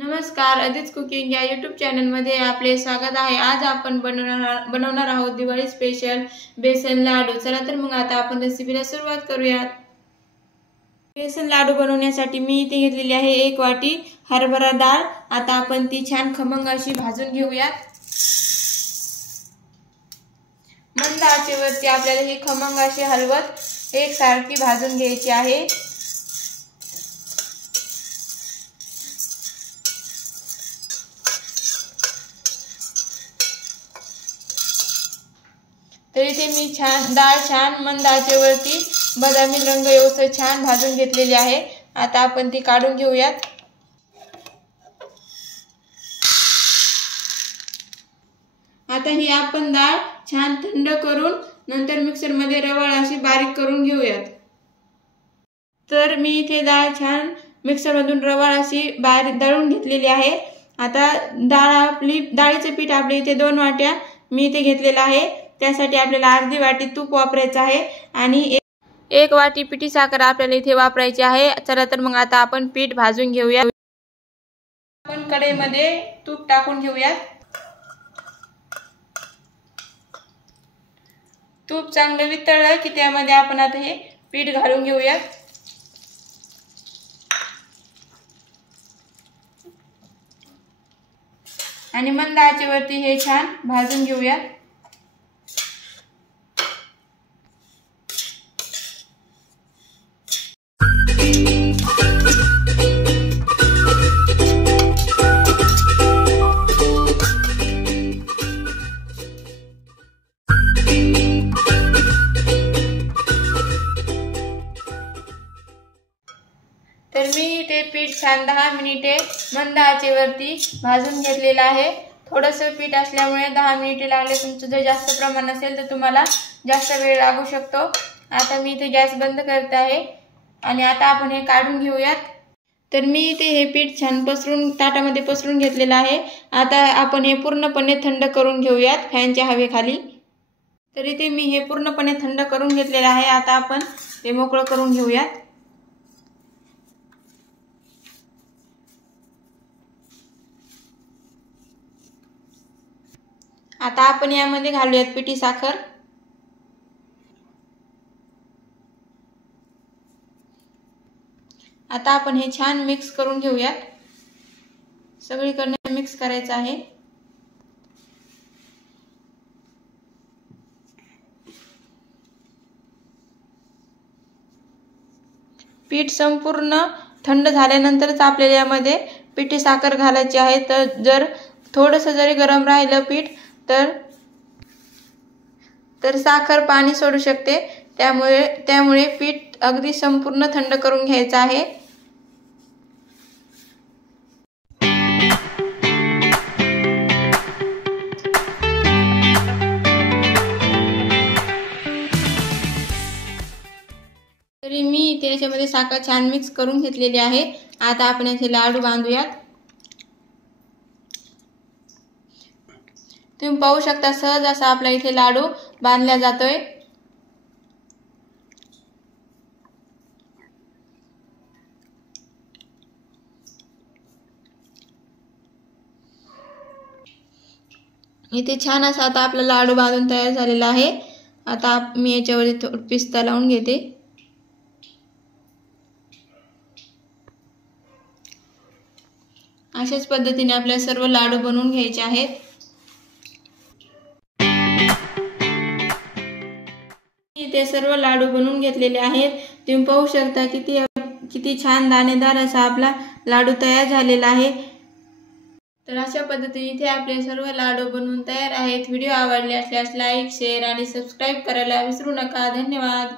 नमस्कार, अदित कुकिंग या यूट्यूब चॅनलमध्ये आपले स्वागत आहे। आज आपण बनवणार आहोत दिवाळी स्पेशल बेसन लाडू। चला तर मग आता आपण रेसिपीला सुरुवात करूया। बेसन लाडू बनवण्यासाठी मी इथे घेतलेली आहे 1 वाटी हरभरा डाळ। आता आपण ती छान खमंग अशी भाजून घेऊया। मंद आचेवरती आपल्याला ही खमंग अशी हलवत एकसारखी भाजून घ्यायची आहे। तर इथे मी डाळ छान मंद आचेवरती बदामी रंग येऊसर छान भाजून घेतलेली आहे। आता आपण ती काढून घेऊयात। आता ही आपण डाळ छान थंड करून नंतर मिक्सर मध्ये रवाळ अशी बारीक करून घेऊयात। तर मी इथे डाळ छान मिक्सर मधून रवाळ अशी बारीक दळून घेतलेली आहे। आता डाळीचे पीठ आपले इथे 2 वाट्या मी इथे घेतलेला आहे। त्यासाठी आपल्याला अर्धी वाटी तूप वापरायचं आहे आणि 1 वाटी पिठी साखर आपल्याला इथे वापरायची आहे। चला तर मग आता आपण पीठ भाजून घेऊया। आपण कढईमध्ये तूप टाकून घेऊया। तूप चांगलं वितळलं की त्यामध्ये आपण आता हे पीठ घालून घेऊया आणि मंद आचेवरती हे छान भाजून घेऊया। तर मी ते पीठ छान 10 मिनिटे मंद आचेवरती भाजून घेतलेलं आहे। थोडंसं पीठ असल्यामुळे 10 मिनिटे लागले। तुमचं जर जास्त प्रमाण असेल तर तुम्हाला जास्त वेळ लागू शकतो। आता मी इथे गॅस बंद करते आहे आणि आता आपण हे काढून घेऊयात। तर मी इथे हे पीठ छान ताटामध्ये पसरून घेतलेलं आहे। आता आपण हे पूर्णपणे थंड करून घेऊयात फॅनच्या हवेखाली। तर इथे मी हे पूर्णपणे थंड करून घेतलेलं आहे। आता आपण हे मोकळं करून घेऊयात। आता आपण यामध्ये घालूयात पिठी साखर। आता आपण हे छान मिक्स करून घेऊयात। सगळीकडे मिक्स करायचं आहे। पीठ संपूर्ण थंड झाल्यानंतरच आपल्याला यामध्ये पिठी साखर घालायची आहे। तर जर थोडंसं जरी गरम राहिलं पीठ तर साखर पाणी सोडू शकते। त्यामुळे पीठ अगदी संपूर्ण थंड करून घ्यायचं आहे। तरी मी इथे याच्यामध्ये साखर छान मिक्स करून घेतलेली आहे। आता आपण याचे लाडू बांधूयात। तुम्ही पाहू शकता सहज असा आपला इथे लाडू बांधला जातोय। इथे छान असा आता आपला लाडू बांधून तयार झालेला आहे। आता मी याच्यावर पिस्ता लावून घेते। अशाच पद्धतीने आपल्याला सर्व लाडू बनवून घ्यायचे आहेत। इथे सर्व लाडू बनवून घेतलेले आहेत। तुम्ही पाहू शकता किती छान दाणेदार असा आपला लाडू तयार झालेला आहे। तर अशा पद्धतीने इथे आपले सर्व लाडू बनवून तयार आहेत। व्हिडिओ आवडले असल्यास लाईक, शेअर आणि सबस्क्राईब करायला विसरू नका। धन्यवाद।